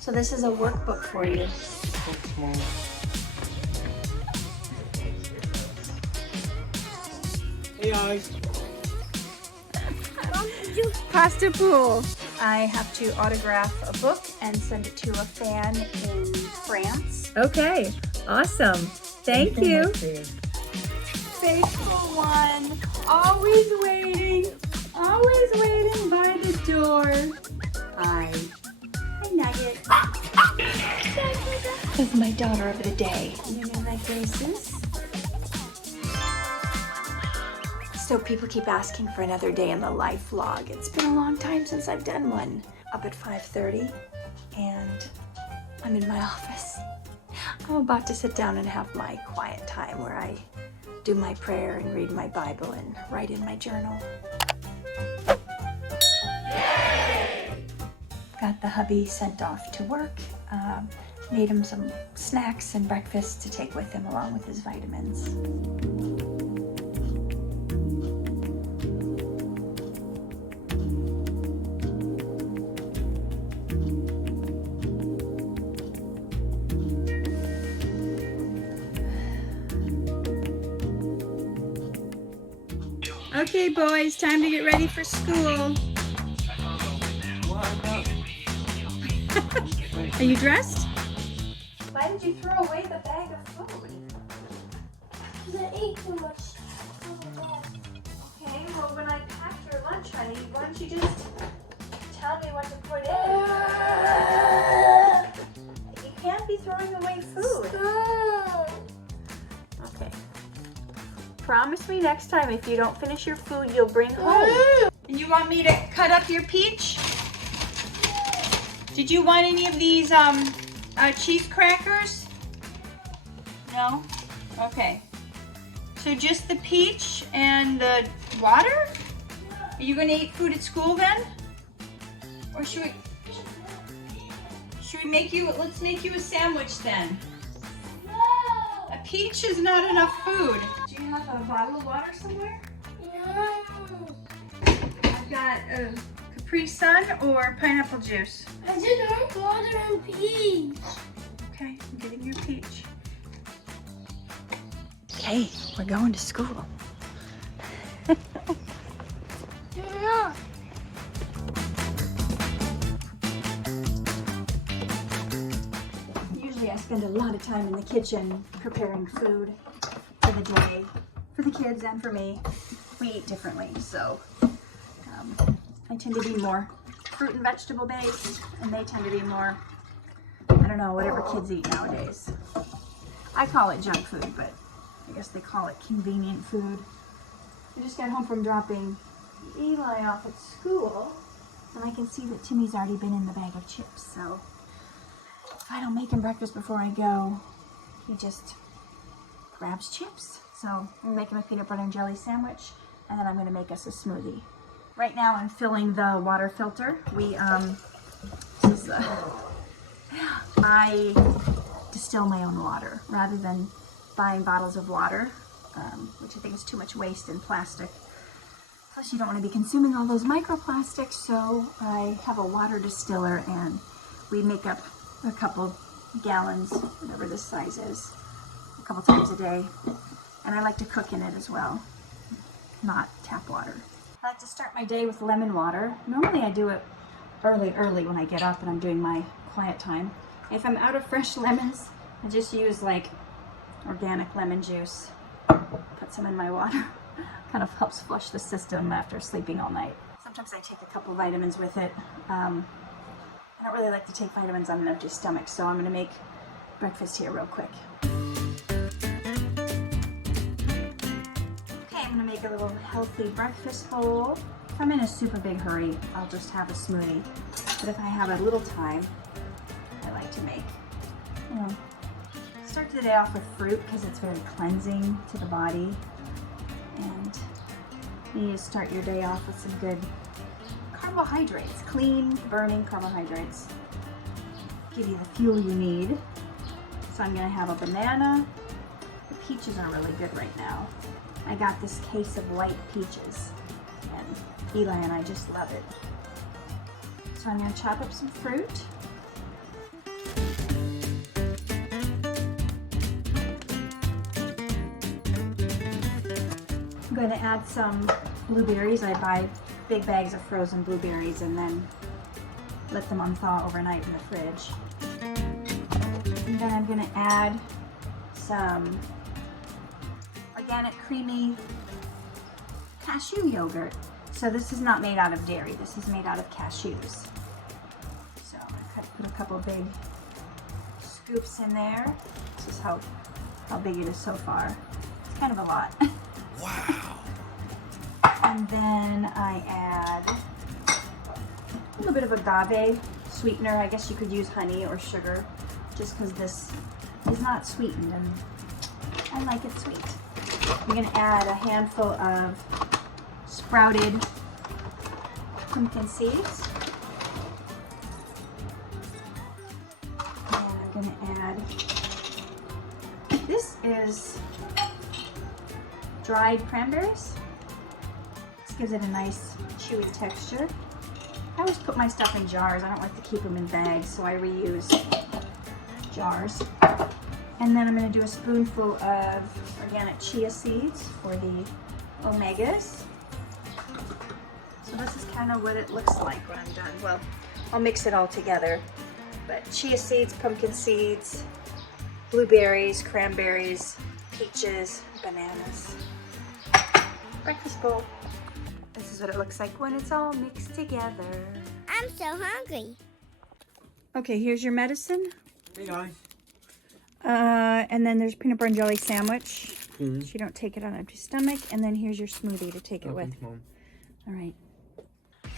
So this is a workbook for you. Hey guys. Pasta pool. I have to autograph a book and send it to a fan in France. Okay, awesome. Thank you. Faithful one, always waiting by the door. Hi Nugget. This is my daughter of the day. You know my faces? So people keep asking for another day in the life vlog. It's been a long time since I've done one. Up at 5:30 and I'm in my office. I'm about to sit down and have my quiet time where I do my prayer and read my Bible and write in my journal. Got the hubby sent off to work. Made him some snacks and breakfast to take with him along with his vitamins. Okay, boys, time to get ready for school. Are you dressed? Why did you throw away the bag of food? Because I ate too much. Okay, well, when I packed your lunch, honey, why don't you just tell me what to put in? You can't be throwing away food. Okay. Promise me next time if you don't finish your food, you'll bring home. And you want me to cut up your peach? Did you want any of these cheese crackers? No? Okay. So just the peach and the water? Are you gonna eat food at school then? Or should we make you, let's make you a sandwich then. A peach is not enough food. Do you have a bottle of water somewhere? No. I've got a Capri Sun or pineapple juice. I just want water and peach. Okay, I'm getting your peach. Okay, we're going to school. No. Usually I spend a lot of time in the kitchen preparing food for the day, for the kids and for me. We eat differently, so I tend to be more fruit and vegetable based, and they tend to be more, I don't know, whatever kids eat nowadays. I call it junk food, but I guess they call it convenient food. I just got home from dropping Eli off at school, and I can see that Timmy's already been in the bag of chips, so if I don't make him breakfast before I go, he just grabs chips. So I'm gonna make him a peanut butter and jelly sandwich, and then I'm gonna make us a smoothie. Right now I'm filling the water filter. I distill my own water rather than buying bottles of water, which I think is too much waste in plastic. Plus you don't want to be consuming all those microplastics, so I have a water distiller and we make up a couple gallons, whatever this size is, a couple times a day. And I like to cook in it as well, not tap water. I like to start my day with lemon water. Normally I do it early when I get up and I'm doing my quiet time. If I'm out of fresh lemons, I just use like organic lemon juice. Put some in my water. Kind of helps flush the system after sleeping all night. Sometimes I take a couple vitamins with it. I don't really like to take vitamins on an empty stomach, so I'm gonna make breakfast here real quick. I'm gonna make a little healthy breakfast bowl. If I'm in a super big hurry, I'll just have a smoothie. But if I have a little time, I like to make, start the day off with fruit because it's very cleansing to the body. And you need to start your day off with some good carbohydrates, clean, burning carbohydrates. Give you the fuel you need. So I'm gonna have a banana. The peaches are really good right now. I got this case of white peaches, and Eli and I just love it. So I'm going to chop up some fruit. I'm going to add some blueberries. I buy big bags of frozen blueberries and then let them unthaw overnight in the fridge. And then I'm going to add some organic creamy cashew yogurt. So this is not made out of dairy, this is made out of cashews. So I'm going to put a couple big scoops in there. This is how big it is so far. It's kind of a lot. Wow. And then I add a little bit of agave sweetener. I guess you could use honey or sugar, just because this is not sweetened and I like it sweet. I'm going to add a handful of sprouted pumpkin seeds. And I'm going to add, this is dried cranberries. This gives it a nice chewy texture. I always put my stuff in jars. I don't like to keep them in bags, so I reuse jars. And then I'm going to do a spoonful of organic chia seeds for the omegas. So this is kind of what it looks like when I'm done. Well, I'll mix it all together. But chia seeds, pumpkin seeds, blueberries, cranberries, peaches, bananas. Breakfast bowl. This is what it looks like when it's all mixed together. I'm so hungry. Okay, here's your medicine. Hey guys. And then there's peanut butter and jelly sandwich. Mm-hmm. So you don't take it on an empty stomach. And then here's your smoothie to take it with. Thanks, Mom. All right.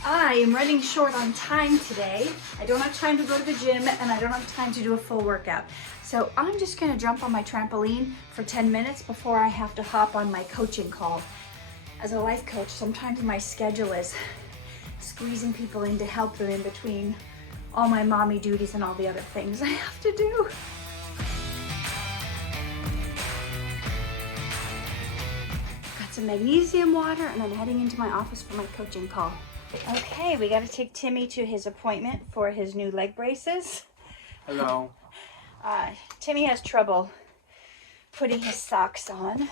I am running short on time today. I don't have time to go to the gym and I don't have time to do a full workout. So I'm just gonna jump on my trampoline for 10 minutes before I have to hop on my coaching call. As a life coach, sometimes my schedule is squeezing people in to help them in between all my mommy duties and all the other things I have to do. Got some magnesium water and I'm heading into my office for my coaching call. Okay, we got to take Timmy to his appointment for his new leg braces. Hello. Timmy has trouble putting his socks on.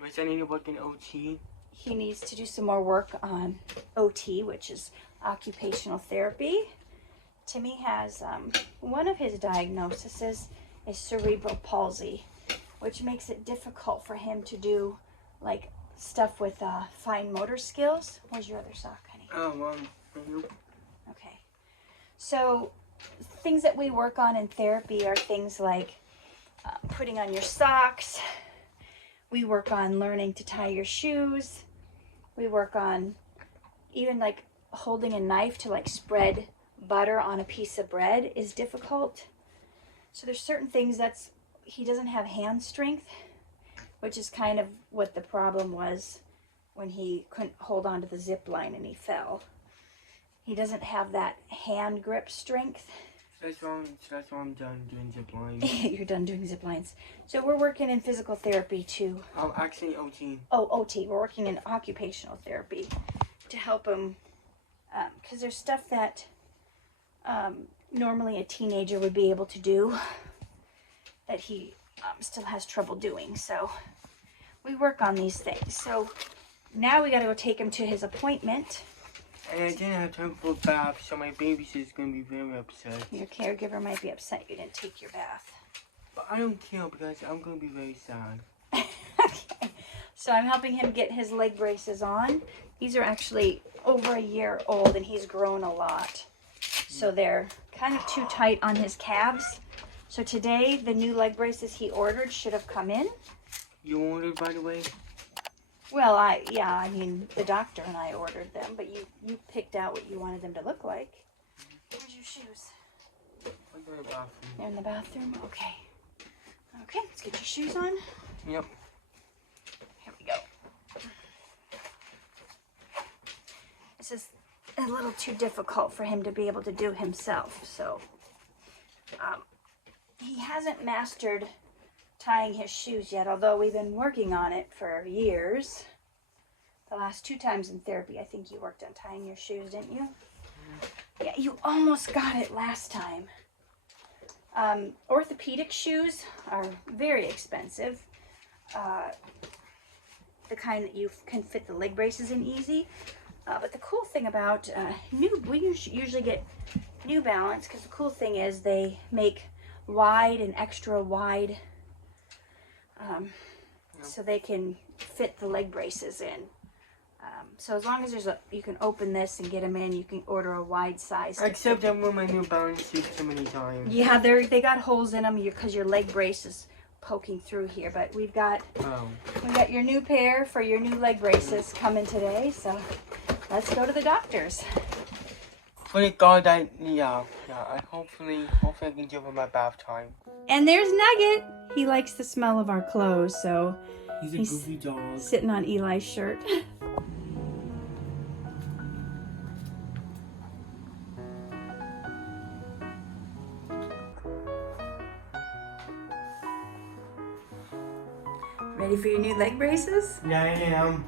Which I need to work in OT. He needs to do some more work on OT, which is occupational therapy. Timmy has, one of his diagnoses is cerebral palsy, which makes it difficult for him to do like stuff with fine motor skills. Where's your other sock, honey? Oh, Okay. So things that we work on in therapy are things like putting on your socks. We work on learning to tie your shoes. We work on even like holding a knife to like spread butter on a piece of bread is difficult. So there's certain things he doesn't have hand strength, which is kind of what the problem was when he couldn't hold on to the zip line and he fell. He doesn't have that hand grip strength. That's why I'm done doing zip lines. You're done doing zip lines. So we're working in physical therapy too. Oh, actually OT. Oh, OT. We're working in occupational therapy to help him, because there's stuff that normally a teenager would be able to do that he still has trouble doing. So we work on these things. So now we got to go take him to his appointment. And I didn't have time for a bath, so my babysitter's gonna be very upset. Your caregiver might be upset you didn't take your bath. But I don't care because I'm gonna be very sad. Okay. So I'm helping him get his leg braces on. These are actually over a year old and he's grown a lot. So they're kind of too tight on his calves. So today the new leg braces he ordered should have come in. You ordered, by the way? Well, I mean, the doctor and I ordered them, but you picked out what you wanted them to look like. Where's your shoes? I'm in the bathroom. They're in the bathroom? Okay. Okay, let's get your shoes on. Yep. Here we go. This is a little too difficult for him to be able to do himself, so he hasn't mastered tying his shoes yet, although we've been working on it for years. The last 2 times in therapy, I think you worked on tying your shoes, didn't you? Yeah, you almost got it last time. Orthopedic shoes are very expensive. the kind that you can fit the leg braces in easy. But the cool thing about we usually get New Balance, because the cool thing is they make wide and extra wide, so they can fit the leg braces in. So as long as you can open this and get them in, you can order a wide size. Except I wear my New Balance shoes so many times. Yeah, they got holes in them because your leg brace is poking through here. But we got your new pair for your new leg braces coming today. So let's go to the doctor's. Thank God I hopefully I can give him my bath time. And there's Nugget. He likes the smell of our clothes, so He's a goofy dog. Sitting on Eli's shirt. Ready for your new leg braces? Yeah, I am.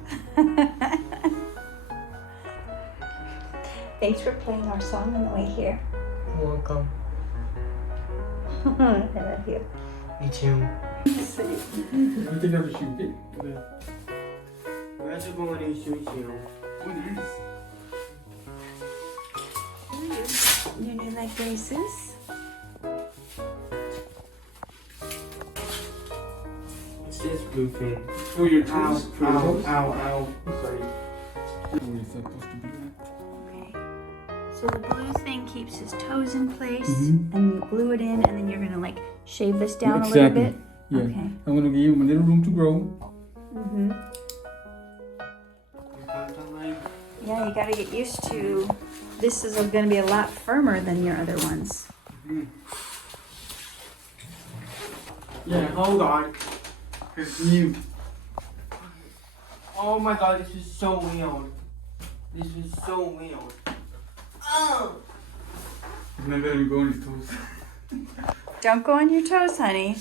Thanks for playing our song on the way here. You're welcome. I love you. Me too. You take out the shoe, okay? Where's the going to shoes here? Oh, nice. Your new leg braces. What's this blue thing? Oh, your Ow, toes? For your ow, toes? ow, ow. Sorry. Only supposed to be that. Okay. So the blue thing keeps his toes in place, Mhm. and you glue it in, and then you're gonna like shave this down a little bit. Yeah. Okay. I'm gonna give him a little room to grow. Mm-hmm. Yeah, you gotta get used to. This is gonna be a lot firmer than your other ones. Yeah, hold on. It's new. Oh my God, this is so weird. This is so weird. Oh! It's not letting me go on his toes. Don't go on your toes, honey.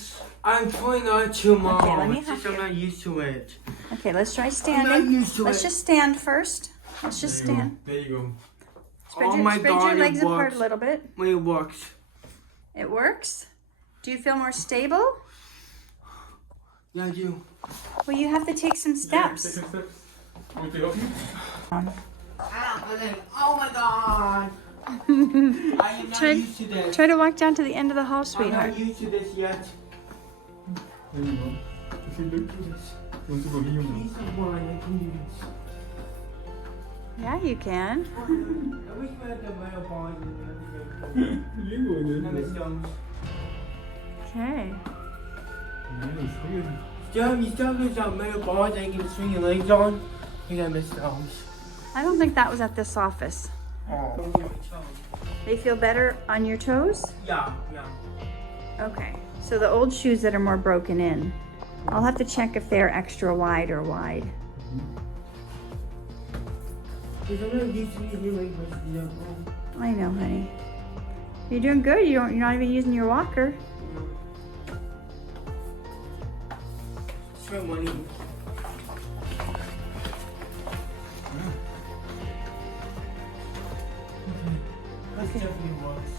I'm trying not to, Mom. Okay, let me It's help just I'm you. not used to it. Okay, let's try I'm standing. not used to Let's it. just stand first. Let's just There you go. stand. There you go. Spread, Oh my spread God, your legs it apart works. a little bit. Well, it works. It works. Do you feel more stable? Yeah, I do. Well, you have to take some steps. Take some steps. Want me to help you? Oh my God. I am not Try- used to this. Try to walk down to the end of the hall, I'm sweetheart. not used to this yet. There you go. If you look to this, you want to go here now. Please don't worry, I can do this. Yeah, you can. I wish we had the metal bars and You go the there. stones. Okay. Nice. Good. You still have those metal bars that you can swing your legs on? You got the stones. I don't think that was at this office. Oh. They feel better on your toes? Yeah. Okay. So the old shoes that are more broken in, I'll have to check if they're extra wide or wide. Because I'm not used to using like this. I know, honey. You're doing good. You're not even using your walker. Spend money. That definitely works.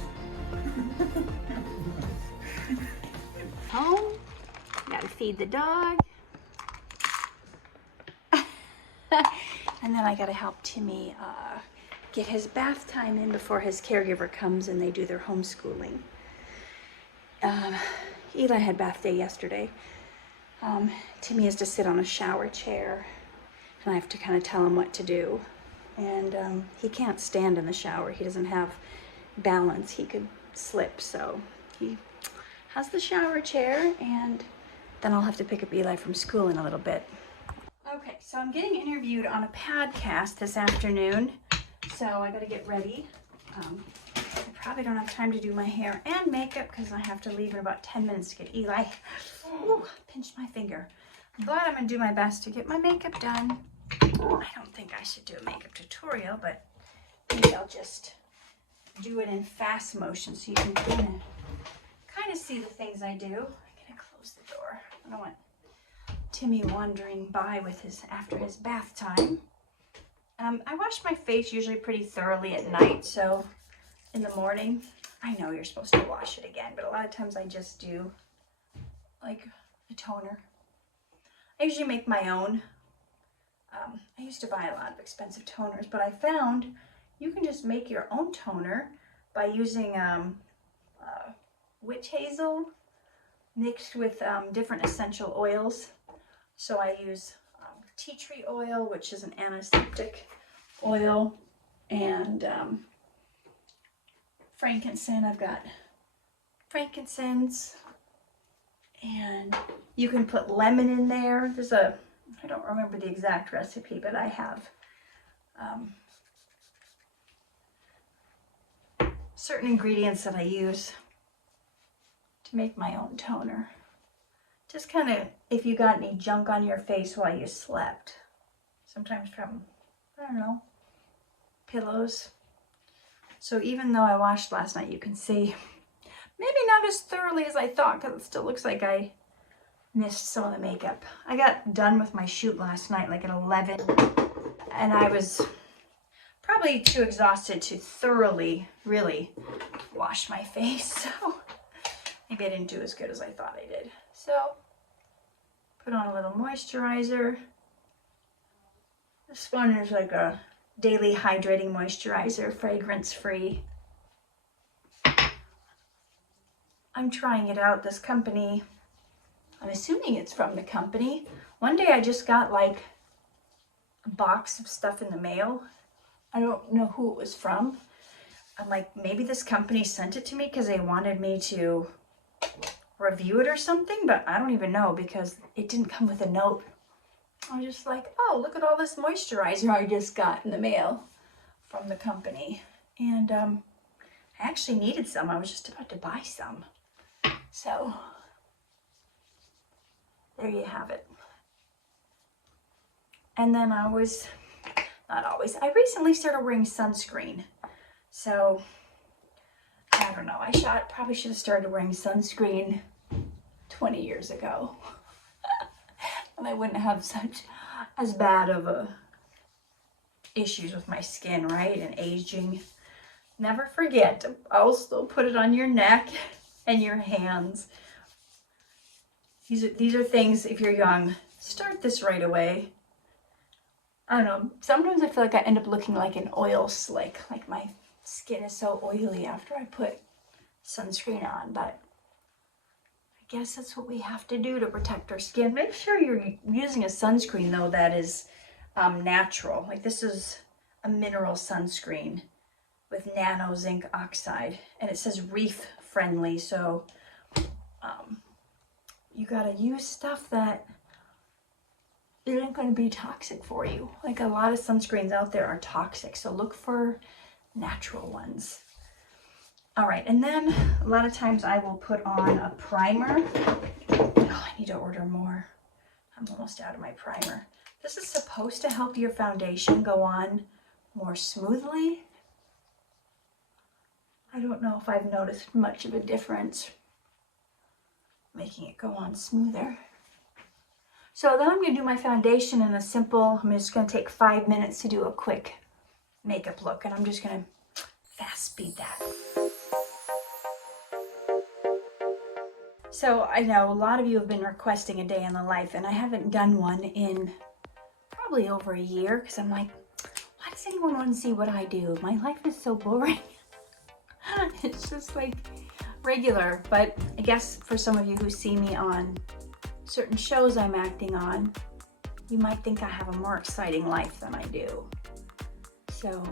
Home. Gotta feed the dog. And then I gotta help Timmy get his bath time in before his caregiver comes and they do their homeschooling. Eli had bath day yesterday. Timmy has to sit on a shower chair and I have to kind of tell him what to do. And he can't stand in the shower. He doesn't have balance. He could slip, so he has the shower chair, and then I'll have to pick up Eli from school in a little bit. Okay, so I'm getting interviewed on a podcast this afternoon, so I gotta get ready. I probably don't have time to do my hair and makeup because I have to leave in about 10 minutes to get Eli. Ooh, pinched my finger. But I'm gonna do my best to get my makeup done. I don't think I should do a makeup tutorial, but maybe I'll just do it in fast motion so you can kind of see the things I do. I gotta close the door. I don't want Timmy wandering by with after his bath time. I wash my face usually pretty thoroughly at night, so in the morning, I know you're supposed to wash it again, but a lot of times I just do like a toner. I usually make my own. I used to buy a lot of expensive toners, but I found you can just make your own toner by using witch hazel mixed with different essential oils. So I use tea tree oil, which is an antiseptic oil, and frankincense. I've got frankincense, and you can put lemon in there. There's a, I don't remember the exact recipe, but I have certain ingredients that I use to make my own toner. Just kind of, if you got any junk on your face while you slept, sometimes from, I don't know, pillows. So even though I washed last night, you can see, maybe not as thoroughly as I thought, because it still looks like I missed some of the makeup. I got done with my shoot last night like at 11, and I was probably too exhausted to thoroughly, really wash my face. So maybe I didn't do as good as I thought I did. So put on a little moisturizer. This one is like a daily hydrating moisturizer, fragrance free. I'm trying it out. This company, I'm assuming it's from the company. One day I just got like a box of stuff in the mail. I don't know who it was from. I'm like, maybe this company sent it to me because they wanted me to review it or something, but I don't even know because it didn't come with a note. I was just like, oh, look at all this moisturizer I just got in the mail from the company. And I actually needed some. I was just about to buy some. So there you have it. And then I recently started wearing sunscreen. So I don't know, probably should have started wearing sunscreen 20 years ago. And I wouldn't have such as bad of a issues with my skin, right? And aging. Never forget to also put it on your neck and your hands. These are things, if you're young, start this right away. I don't know, sometimes I feel like I end up looking like an oil slick, like my skin is so oily after I put sunscreen on, but I guess that's what we have to do to protect our skin. Make sure you're using a sunscreen though that is natural. Like this is a mineral sunscreen with nano zinc oxide, and it says reef friendly, so you gotta use stuff that isn't going to be toxic for you. Like a lot of sunscreens out there are toxic, so look for natural ones. All right, and then a lot of times I will put on a primer. Oh, I need to order more. I'm almost out of my primer. This is supposed to help your foundation go on more smoothly. I don't know if I've noticed much of a difference making it go on smoother. So then I'm going to do my foundation in a simple, I'm just going to take 5 minutes to do a quick makeup look, and I'm just going to fast speed that. So I know a lot of you have been requesting a day in the life, and I haven't done one in probably over a year because I'm like, why does anyone want to see what I do? My life is so boring. It's just like regular, but I guess for some of you who see me on certain shows I'm acting on, you might think I have a more exciting life than I do. So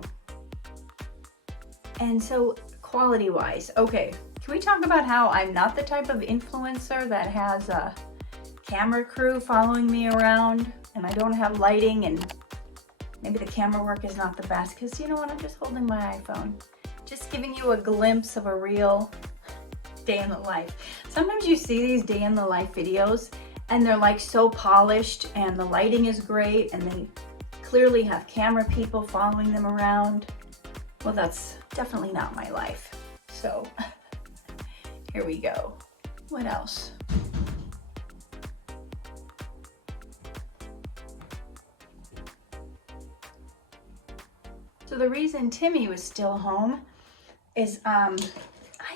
quality wise, okay, can we talk about how I'm not the type of influencer that has a camera crew following me around, and I don't have lighting, and maybe the camera work is not the best because you know what, I'm just holding my iPhone, just giving you a glimpse of a real day in the life. Sometimes you see these day in the life videos and they're like so polished and the lighting is great and they clearly have camera people following them around. Well, that's definitely not my life. So here we go. What else? So the reason Timmy was still home is I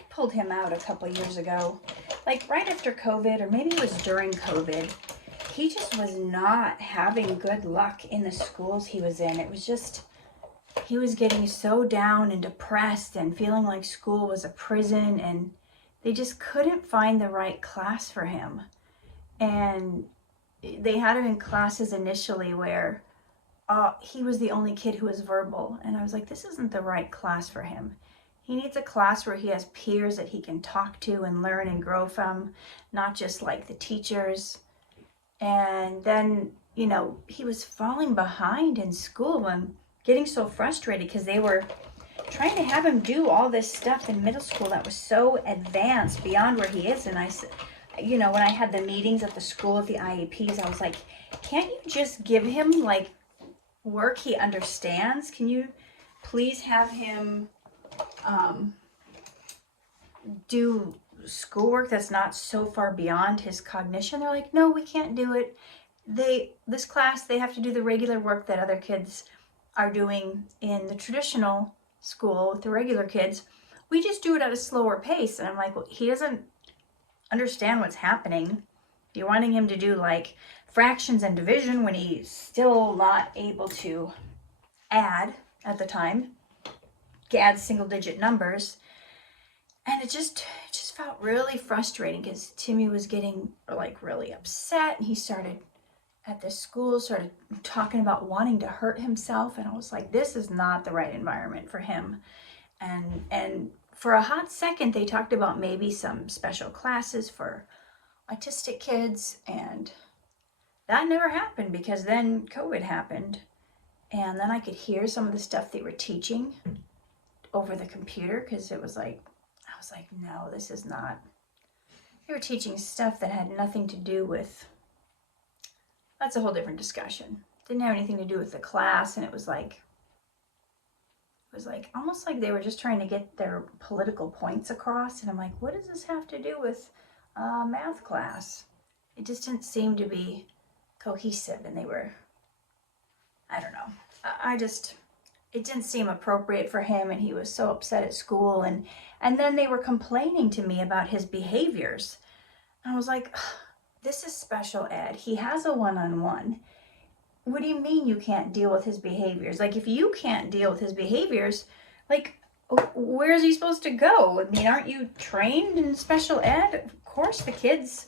pulled him out a couple years ago, like right after COVID, or maybe it was during COVID, he just was not having good luck in the schools he was in. It was just, he was getting so down and depressed and feeling like school was a prison, and they just couldn't find the right class for him. And they had him in classes initially where he was the only kid who was verbal. And I was like, this isn't the right class for him. He needs a class where he has peers that he can talk to and learn and grow from, not just like the teachers. And then, you know, he was falling behind in school and getting so frustrated because they were trying to have him do all this stuff in middle school that was so advanced beyond where he is. And I said, you know, when I had the meetings at the school at the IEPs, I was like, can't you just give him like work he understands? Can you please have him do schoolwork that's not so far beyond his cognition? They're like, no, we can't do it. This class, they have to do the regular work that other kids are doing in the traditional school with the regular kids. We just do it at a slower pace. And I'm like, well, he doesn't understand what's happening. You're wanting him to do like fractions and division when he's still not able to add at the time, add single digit numbers. And it just felt really frustrating because Timmy was getting like really upset, and he started at this school started talking about wanting to hurt himself, and I was like, this is not the right environment for him. And for a hot second they talked about maybe some special classes for autistic kids, and that never happened because then COVID happened, and then I could hear some of the stuff they were teaching over the computer because it was like, I was like, no, this is not. They were teaching stuff that had nothing to do with, that's a whole different discussion. Didn't have anything to do with the class, and it was like almost like they were just trying to get their political points across, and I'm like, what does this have to do with math class? It just didn't seem to be cohesive, and they were, I don't know. It didn't seem appropriate for him, and he was so upset at school, and then they were complaining to me about his behaviors. And I was like, this is special ed. He has a one-on-one. What do you mean you can't deal with his behaviors? Like, if you can't deal with his behaviors, like, where is he supposed to go? I mean, aren't you trained in special ed? Of course the kids,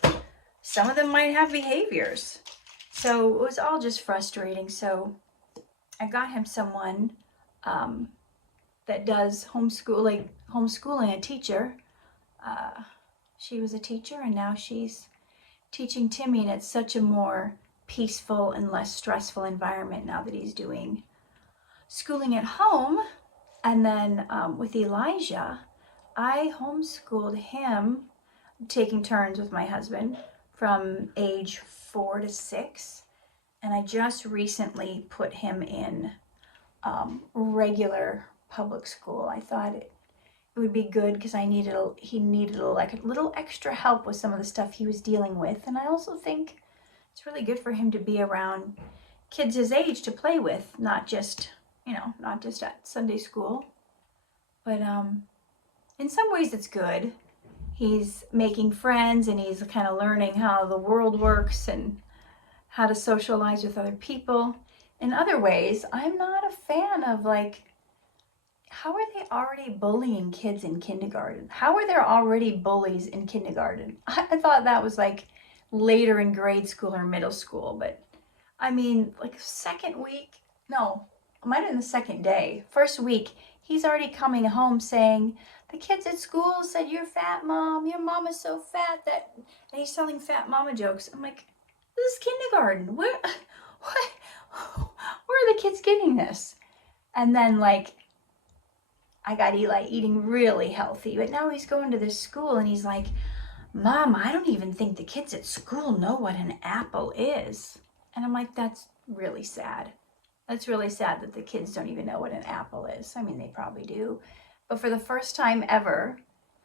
some of them might have behaviors. So it was all just frustrating. So I got him someone that does homeschooling, a teacher. She was a teacher, and now she's teaching Timmy, and it's such a more peaceful and less stressful environment now that he's doing schooling at home. And then with Elijah, I homeschooled him, taking turns with my husband, from age 4 to 6. And I just recently put him in regular public school. I thought it would be good because he needed like a little extra help with some of the stuff he was dealing with. And I also think it's really good for him to be around kids his age to play with, not just at Sunday school. But in some ways it's good. He's making friends, and he's kind of learning how the world works and how to socialize with other people. In other ways, I'm not a fan of, like, how are they already bullying kids in kindergarten? How are there already bullies in kindergarten? I thought that was like later in grade school or middle school, but I mean, like second week, no, it might have been the second day. First week, he's already coming home saying, the kids at school said, you're fat, Mom. Your mom is so fat that, and he's telling fat mama jokes. I'm like, this is kindergarten. Where are the kids getting this? And then, like, I got Eli eating really healthy, but now he's going to this school, and he's like, Mom, I don't even think the kids at school know what an apple is. And I'm like, that's really sad. That's really sad that the kids don't even know what an apple is. I mean, they probably do. But for the first time ever,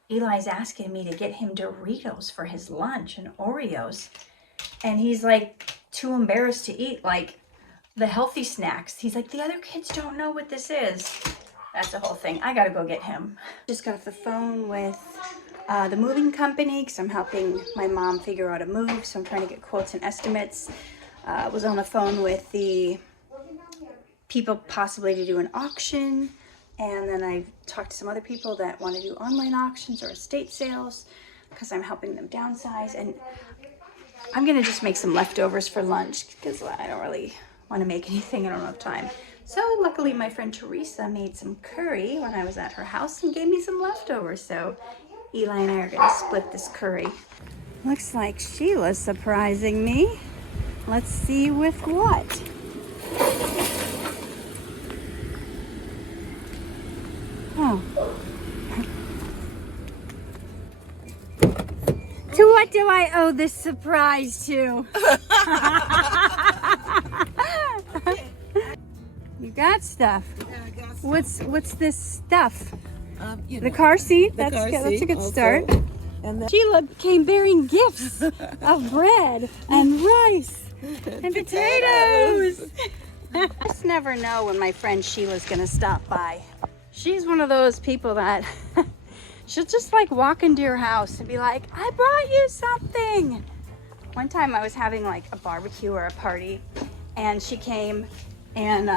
Eli's asking me to get him Doritos for his lunch and Oreos. And he's like too embarrassed to eat like the healthy snacks. He's like, the other kids don't know what this is. That's the whole thing. I gotta go get him. Just got off the phone with the moving company because I'm helping my mom figure out a move, so I'm trying to get quotes and estimates. Was on the phone with the people possibly to do an auction, and then I talked to some other people that want to do online auctions or estate sales because I'm helping them downsize, and I'm gonna just make some leftovers for lunch because I don't really want to make anything. I don't have time. So luckily my friend Teresa made some curry when I was at her house and gave me some leftovers. So Eli and I are gonna split this curry. Looks like Sheila's surprising me. Let's see with what. Oh. To what do I owe this surprise to? You got stuff. Yeah, I got some. What's this stuff? You The know, car seat. the That's car good. That's a seat good also. start. And then Sheila came bearing gifts of bread and rice and potatoes. I just never know when my friend Sheila's gonna stop by. She's one of those people that she'll just like walk into your house and be like, I brought you something. One time I was having like a barbecue or a party, and she came, and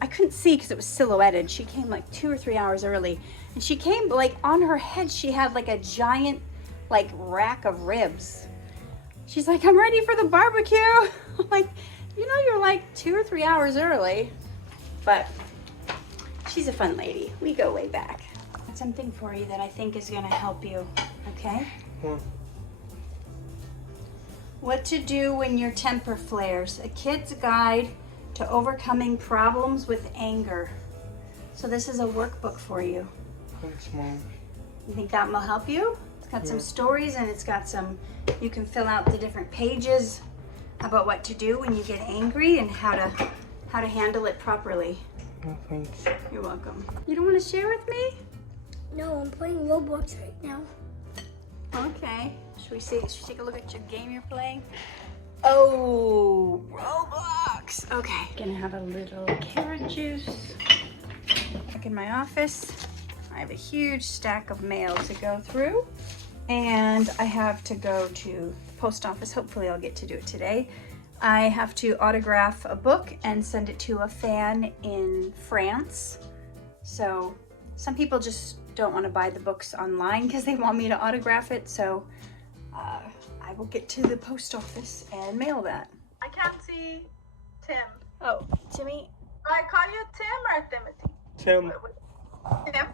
I couldn't see because it was silhouetted. She came like 2 or 3 hours early, and she came like on her head she had like a giant like rack of ribs. She's like, I'm ready for the barbecue. I'm like, you know, you're like 2 or 3 hours early, but she's a fun lady. We go way back. Got something for you that I think is gonna help you, okay? Yeah. What to do when your temper flares. A kid's guide to overcoming problems with anger. So this is a workbook for you. Thanks, Mom. You think that will help you? It's got some stories, and it's got some, you can fill out the different pages about what to do when you get angry and how to handle it properly. No, thanks. You're welcome. You don't want to share with me? No, I'm playing Roblox right now. Okay. Should we take a look at your game you're playing? Oh, Roblox. Okay. Gonna have a little carrot juice. Back in my office, I have a huge stack of mail to go through, and I have to go to the post office. Hopefully I'll get to do it today. I have to autograph a book and send it to a fan in France. So some people just don't want to buy the books online because they want me to autograph it. So I will get to the post office and mail that. I can't see Tim. Oh, Timmy. I call you Tim or Timothy? Tim. Tim?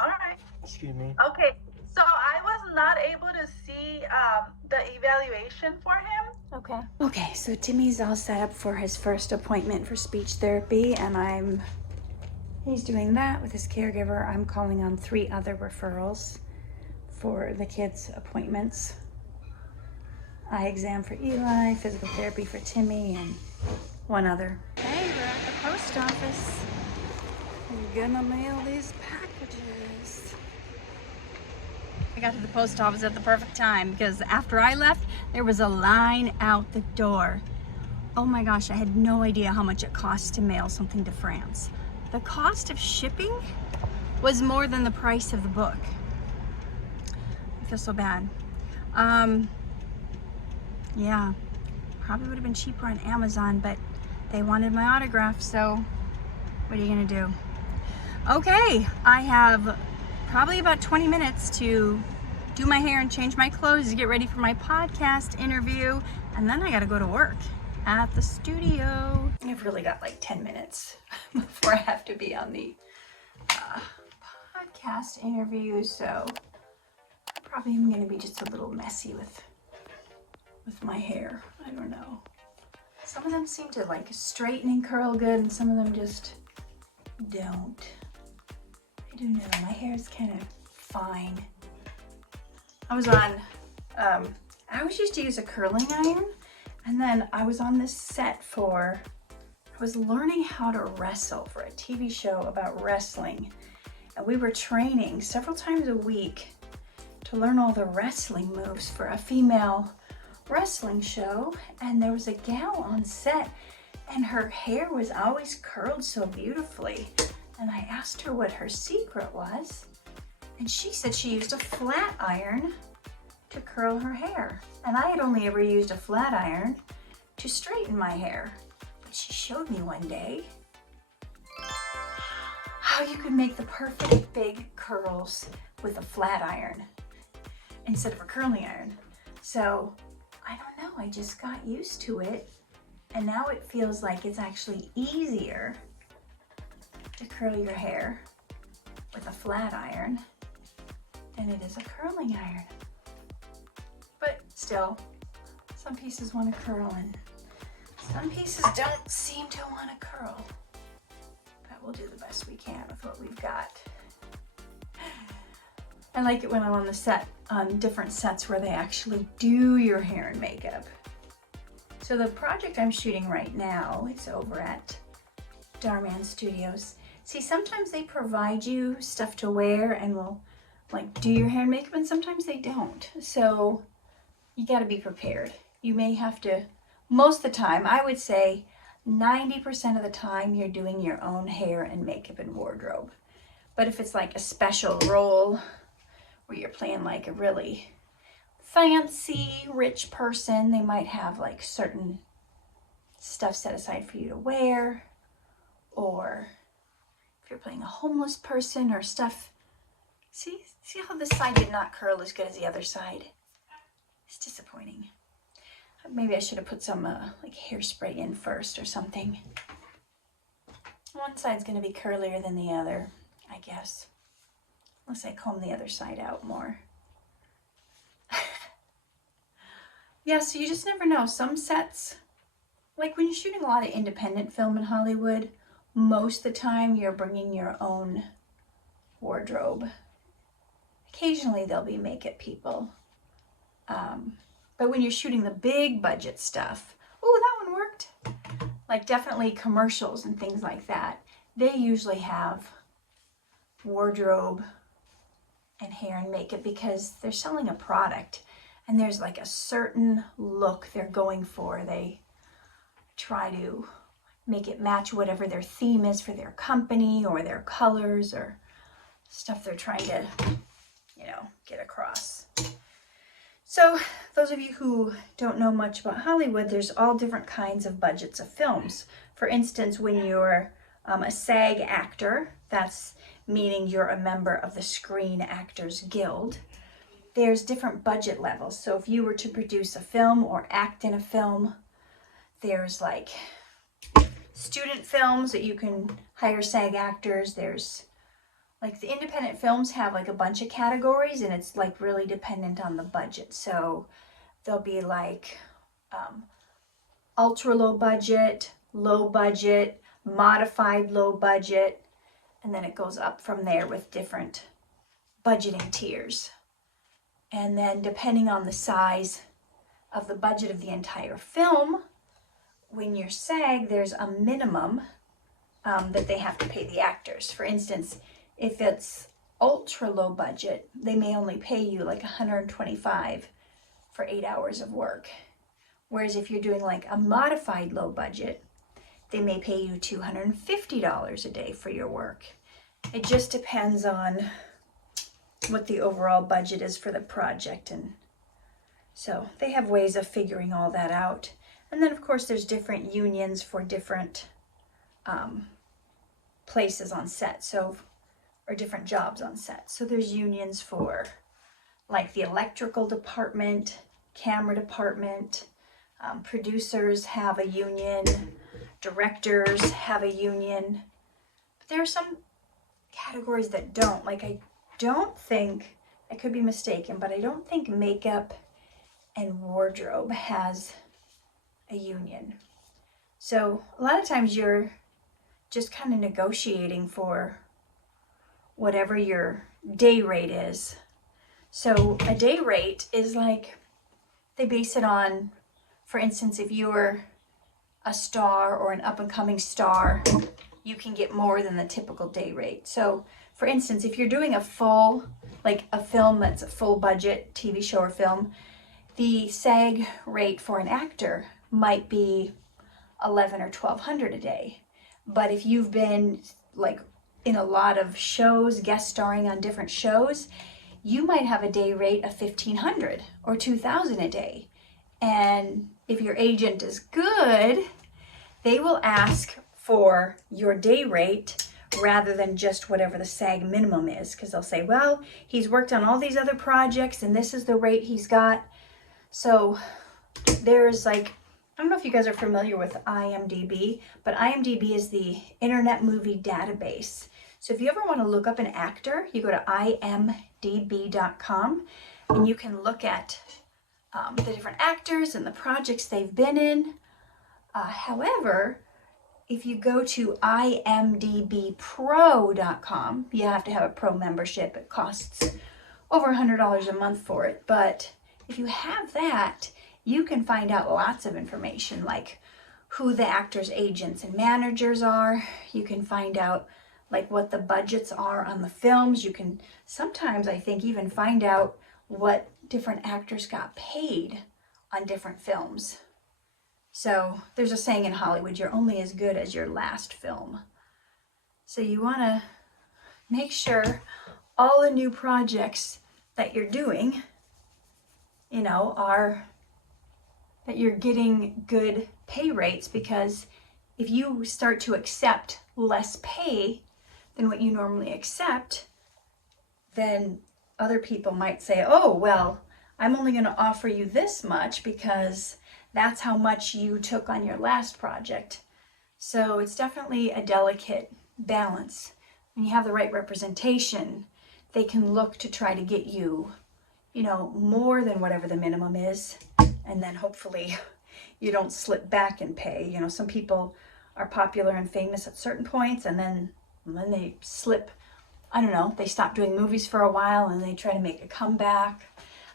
All right. Excuse me. Okay, so I was not able to see the evaluation for him. Okay. Okay, so Timmy's all set up for his first appointment for speech therapy, and he's doing that with his caregiver. I'm calling on 3 other referrals for the kids' appointments. Eye exam for Eli, physical therapy for Timmy, and 1 other. Hey, we're at the post office. I'm gonna mail these packages. I got to the post office at the perfect time because after I left, there was a line out the door. Oh my gosh, I had no idea how much it cost to mail something to France. The cost of shipping was more than the price of the book. I feel so bad. Yeah, probably would have been cheaper on Amazon, but they wanted my autograph, so what are you gonna do? Okay, I have probably about 20 minutes to do my hair and change my clothes to get ready for my podcast interview, and then I gotta go to work at the studio. I've really got like 10 minutes before I have to be on the podcast interview, so I probably am gonna be just a little messy with my hair. I don't know. Some of them seem to like straighten and curl good, and some of them just don't. I don't know, my hair is kind of fine. I was on, I always used to use a curling iron, and then I was on this set I was learning how to wrestle for a TV show about wrestling, and we were training several times a week to learn all the wrestling moves for a female wrestling show, and there was a gal on set, and her hair was always curled so beautifully, and I asked her what her secret was, And she said she used a flat iron to curl her hair. And I had only ever used a flat iron to straighten my hair. But she showed me one day how you could make the perfect big curls with a flat iron instead of a curling iron. So I don't know, I just got used to it. And now it feels like it's actually easier to curl your hair with a flat iron than it is a curling iron. But still, some pieces want to curl and some pieces don't seem to want to curl. But we'll do the best we can with what we've got. I like it when I'm on the set, on different sets where they actually do your hair and makeup. So the project I'm shooting right now is over at Darman Studios. See, sometimes they provide you stuff to wear and will like do your hair and makeup, and sometimes they don't. So you got to be prepared. You may have to, most of the time, I would say 90% of the time you're doing your own hair and makeup and wardrobe. But if it's like a special role where you're playing like a really fancy, rich person, they might have like certain stuff set aside for you to wear. Or if you're playing a homeless person or stuff. See how this side did not curl as good as the other side? It's disappointing. Maybe I should have put some like hairspray in first or something. One side's gonna be curlier than the other, I guess. Unless I comb the other side out more. Yeah, so you just never know. Some sets, like when you're shooting a lot of independent film in Hollywood, most of the time you're bringing your own wardrobe. Occasionally there'll be makeup people. But when you're shooting the big budget stuff, oh, that one worked. Like definitely commercials and things like that, they usually have wardrobe and hair and makeup because they're selling a product and there's like a certain look they're going for. They try to make it match whatever their theme is for their company or their colors or stuff they're trying to, you know, get across. So those of you who don't know much about Hollywood, there's all different kinds of budgets of films. For instance, when you're a SAG actor, that's meaning you're a member of the Screen Actors Guild, there's different budget levels. So if you were to produce a film or act in a film, there's like student films that you can hire SAG actors. There's like the independent films have like a bunch of categories and it's like really dependent on the budget. So there'll be like ultra low budget, modified low budget, and then it goes up from there with different budgeting tiers. And then depending on the size of the budget of the entire film, when you're SAG, there's a minimum that they have to pay the actors. For instance, if it's ultra low budget, they may only pay you like $125 for 8 hours of work. Whereas if you're doing like a modified low budget, they may pay you $250 a day for your work. It just depends on what the overall budget is for the project. And so they have ways of figuring all that out. And then of course there's different unions for different places on set. So, or different jobs on set. So there's unions for like the electrical department, camera department, producers have a union, directors have a union. But there are some categories that don't. Like I don't think, I could be mistaken, but I don't think makeup and wardrobe has a union. So a lot of times you're just kind of negotiating for whatever your day rate is. So a day rate is like, they base it on, for instance, if you're a star or an up-and-coming star, you can get more than the typical day rate. So for instance, if you're doing a full, like a film that's a full budget TV show or film, the SAG rate for an actor might be $1,100 or $1,200 a day. But if you've been like in a lot of shows, guest starring on different shows, you might have a day rate of $1,500 or $2,000 a day. And if your agent is good, they will ask for your day rate rather than just whatever the SAG minimum is, because they'll say, well, he's worked on all these other projects and this is the rate he's got. So there's like, I don't know if you guys are familiar with IMDb, but IMDb is the Internet Movie Database. So if you ever want to look up an actor, you go to imdb.com and you can look at the different actors and the projects they've been in. However, if you go to imdbpro.com, you have to have a pro membership. It costs over $100 a month for it. But if you have that, you can find out lots of information, like who the actors' agents and managers are. You can find out like what the budgets are on the films. You can sometimes, I think, even find out what different actors got paid on different films. So there's a saying in Hollywood, you're only as good as your last film. So you want to make sure all the new projects that you're doing, you know, are that you're getting good pay rates, because if you start to accept less pay than what you normally accept, then other people might say, oh, well, I'm only going to offer you this much because that's how much you took on your last project. So it's definitely a delicate balance. When you have the right representation, they can look to try to get you, you know, more than whatever the minimum is. And then hopefully you don't slip back in pay. You know, some people are popular and famous at certain points, and then they slip, I don't know, they stop doing movies for a while and they try to make a comeback.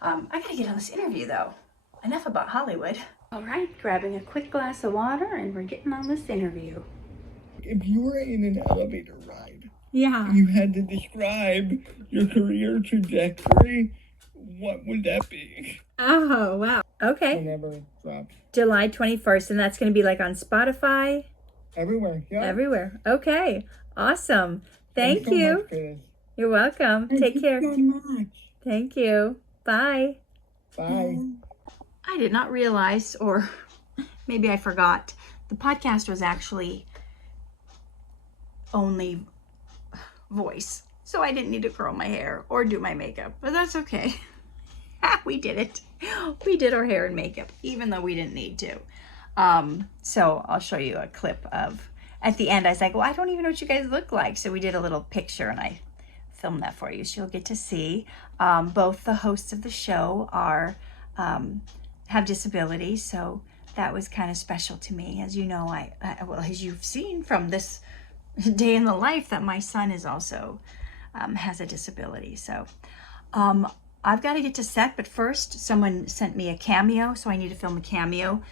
I gotta get on this interview though. Enough about Hollywood. All right, grabbing a quick glass of water and we're getting on this interview. If you were in an elevator ride, Yeah. and you had to describe your career trajectory, what would that be? Oh, wow. Okay. Whenever it drops. July 21st, and that's going to be like on Spotify? Everywhere, yeah. Everywhere. Okay. Awesome. Thank Thanks so you. much for this. You're welcome. Take care. Thank you so much. Thank you. Bye. Bye. I did not realize, or maybe I forgot, the podcast was actually only voice. So I didn't need to curl my hair or do my makeup, but that's okay. We did it. We did our hair and makeup, even though we didn't need to. So I'll show you a clip of, at the end, I was like, well, I don't even know what you guys look like. So we did a little picture and I filmed that for you. So you'll get to see. Both the hosts of the show are, have disabilities. So that was kind of special to me. As you know, well, as you've seen from this day in the life, that my son is also, has a disability. So, I've got to get to set, but first someone sent me a Cameo, so I need to film a Cameo.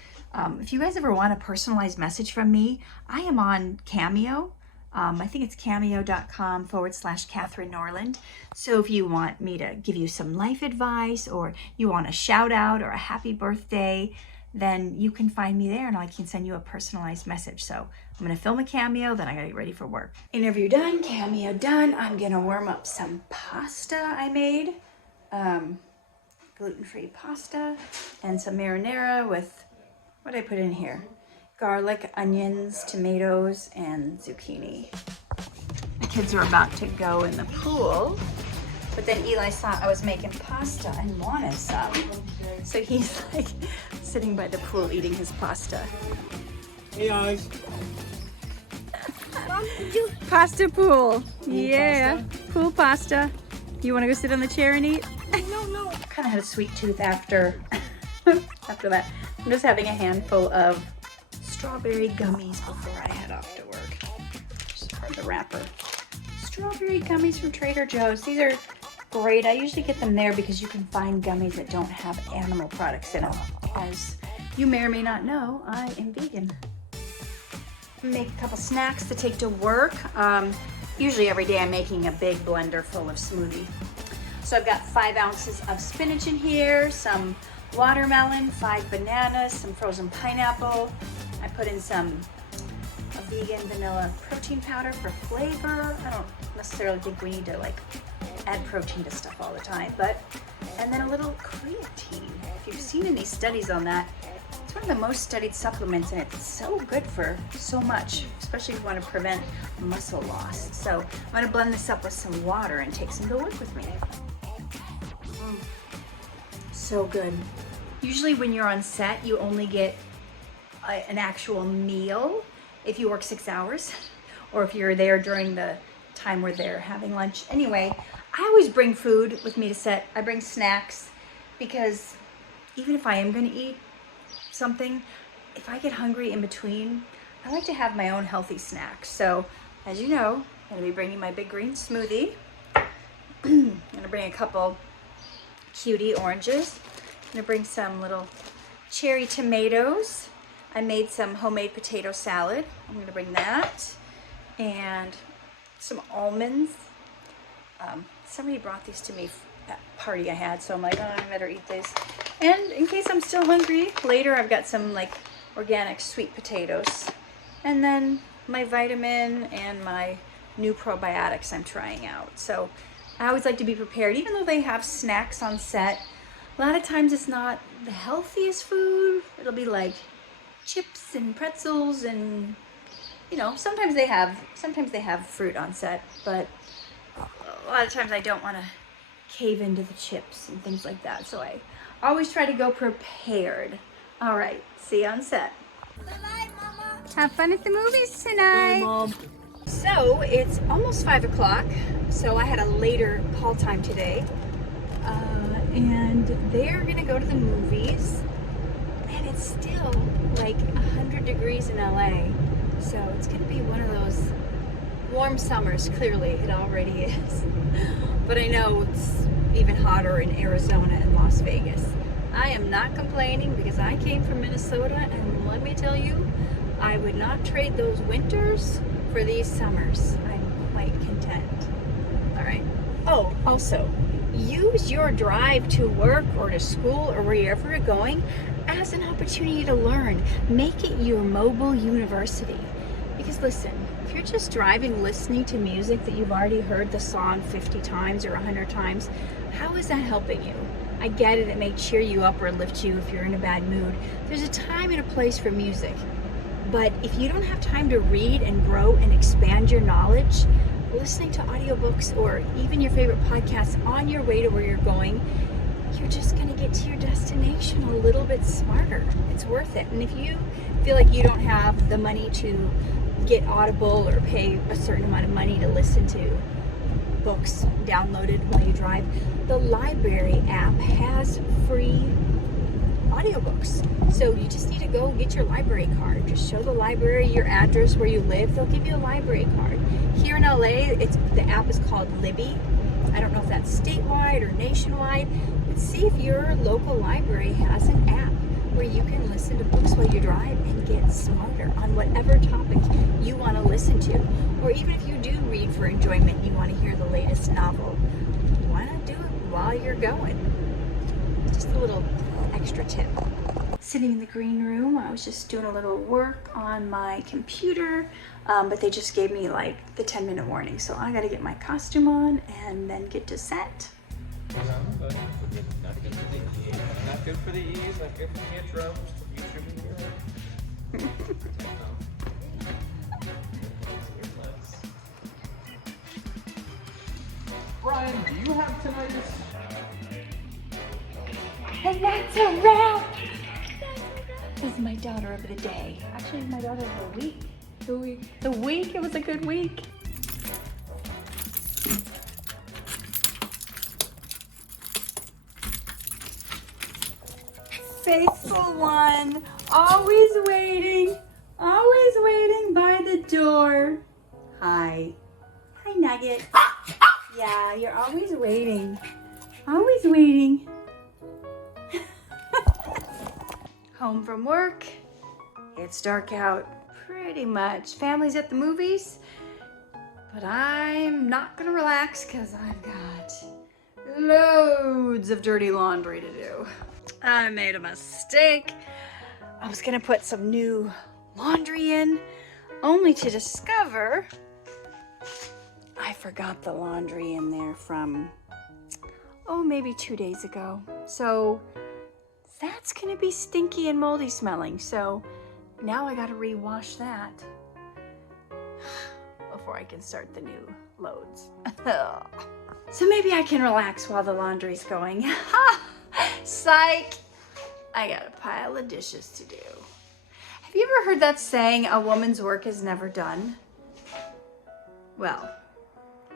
If you guys ever want a personalized message from me, I am on Cameo. I think it's cameo.com/Katherine Norland. So if you want me to give you some life advice, or you want a shout out or a happy birthday, then you can find me there and I can send you a personalized message. So I'm going to film a Cameo, then I got to get ready for work. Interview done, Cameo done. I'm going to warm up some pasta I made. Gluten-free pasta and some marinara with, what did I put in here? Garlic, onions, tomatoes, and zucchini. The kids are about to go in the pool, but then Eli saw I was making pasta and wanted some. So he's like sitting by the pool eating his pasta. Hey guys. Pasta pool. Yeah. Pool pasta. You want to go sit on the chair and eat? No. Kind of had a sweet tooth after that. I'm just having a handful of strawberry gummies before I head off to work. Just part of the wrapper. Strawberry gummies from Trader Joe's. These are great. I usually get them there because you can find gummies that don't have animal products in them. As you may or may not know, I am vegan. Make a couple snacks to take to work. Usually every day I'm making a big blender full of smoothie. So I've got 5 ounces of spinach in here, some watermelon, 5 bananas, some frozen pineapple. I put in some a vegan vanilla protein powder for flavor. I don't necessarily think we need to like add protein to stuff all the time, but, and then a little creatine. If you've seen any studies on that, it's one of the most studied supplements and it's so good for so much, especially if you want to prevent muscle loss. So I'm going to blend this up with some water and take some to work with me. So good. Usually when you're on set, you only get an actual meal if you work 6 hours or if you're there during the time where they're having lunch. Anyway, I always bring food with me to set. I bring snacks because even if I am going to eat something, if I get hungry in between, I like to have my own healthy snacks. So as you know, I'm going to be bringing my big green smoothie. I'm going to bring a couple cutie oranges. I'm going to bring some little cherry tomatoes. I made some homemade potato salad. I'm going to bring that. And some almonds. Somebody brought these to me at a party I had, so I'm like, oh, I better eat these. And in case I'm still hungry, later I've got some like organic sweet potatoes. And then my vitamin and my new probiotics I'm trying out. So I always like to be prepared, even though they have snacks on set. A lot of times it's not the healthiest food. It'll be like chips and pretzels and, you know, sometimes they have fruit on set, but a lot of times I don't want to cave into the chips and things like that. So I always try to go prepared. All right, see you on set. Bye-bye, Mama. Have fun at the movies tonight. Mom. So it's almost 5 o'clock, so I had a later call time today. And they're gonna go to the movies, and it's still like 100 degrees in LA. So it's gonna be one of those warm summers. Clearly it already is. But I know it's even hotter in Arizona and Las Vegas. I am not complaining because I came from Minnesota, and let me tell you, I would not trade those winters for these summers. I'm quite content. All right. Oh, also, use your drive to work or to school or wherever you're going as an opportunity to learn. Make it your mobile university. Because listen, if you're just driving listening to music that you've already heard the song 50 times or 100 times, how is that helping you? I get it, it may cheer you up or lift you if you're in a bad mood. There's a time and a place for music. But if you don't have time to read and grow and expand your knowledge, listening to audiobooks or even your favorite podcasts on your way to where you're going, you're just going to get to your destination a little bit smarter. It's worth it. And if you feel like you don't have the money to get Audible or pay a certain amount of money to listen to books downloaded while you drive, the library app has free audiobooks. So you just need to go get your library card. Just show the library your address where you live. They'll give you a library card. Here in LA, the app is called Libby. I don't know if that's statewide or nationwide, but see if your local library has an app where you can listen to books while you drive and get smarter on whatever topic you want to listen to. Or even if you do read for enjoyment, you want to hear the latest novel, why not do it while you're going? Just a little extra tip. Sitting in the green room, I was just doing a little work on my computer, but they just gave me like the 10-minute warning. So I got to get my costume on and then get to set. Not good for the ears, not good for the eardrums, the future video. Brian, do you have tinnitus? And that's a wrap! This is my daughter of the day. Actually, my daughter of the week. The week, it was a good week. Faithful one, always waiting by the door. Hi. Hi, Nugget. Yeah, you're always waiting. Always waiting. Home from work. It's dark out pretty much. Family's at the movies. But I'm not gonna relax because I've got loads of dirty laundry to do. I made a mistake. I was gonna put some new laundry in, only to discover I forgot the laundry in there from, oh, maybe 2 days ago. So that's gonna be stinky and moldy smelling. So now I gotta rewash that before I can start the new loads. So maybe I can relax while the laundry's going. Psych! I got a pile of dishes to do. Have you ever heard that saying, a woman's work is never done? Well,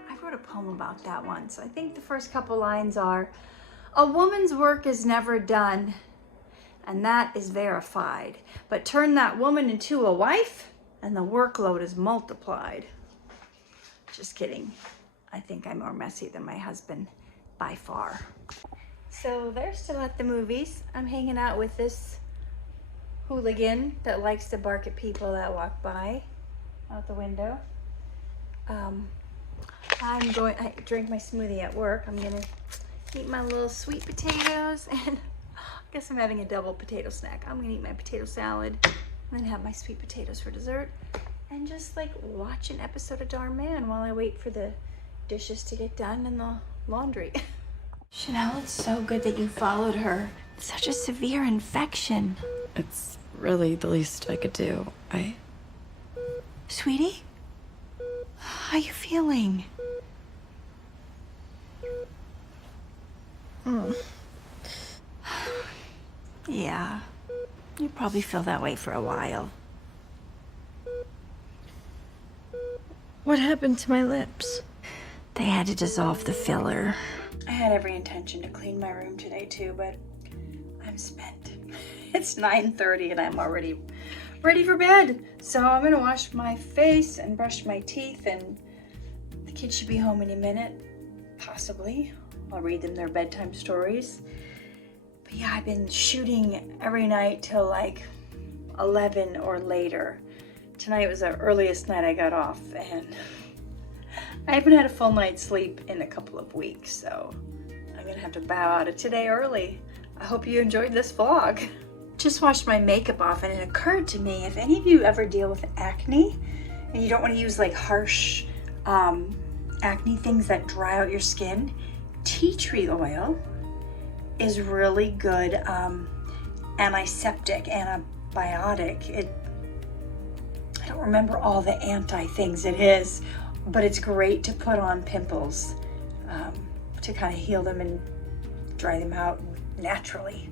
I wrote a poem about that once. I think the first couple lines are, a woman's work is never done, and that is verified. But turn that woman into a wife, and the workload is multiplied. Just kidding. I think I'm more messy than my husband, by far. So they're still at the movies. I'm hanging out with this hooligan that likes to bark at people that walk by out the window. I drink my smoothie at work. I'm gonna eat my little sweet potatoes, and I guess I'm having a double potato snack. I'm gonna eat my potato salad and then have my sweet potatoes for dessert, and just like watch an episode of Darn Man while I wait for the dishes to get done and the laundry. Chanel, it's so good that you followed her. It's such a severe infection. It's really the least I could do. Sweetie, how you feeling? Yeah, you probably feel that way for a while. What happened to my lips? They had to dissolve the filler. I had every intention to clean my room today too, but I'm spent. It's 9:30 and I'm already ready for bed. So I'm gonna wash my face and brush my teeth, and the kids should be home any minute, possibly. I'll read them their bedtime stories. But yeah, I've been shooting every night till like 11 or later. Tonight was the earliest night I got off, and I haven't had a full night's sleep in a couple of weeks, so I'm gonna have to bow out of today early. I hope you enjoyed this vlog. Just washed my makeup off, and it occurred to me, if any of you ever deal with acne and you don't want to use like harsh acne things that dry out your skin, tea tree oil is really good antiseptic, antibiotic. I don't remember all the anti things it is, but it's great to put on pimples to kind of heal them and dry them out naturally.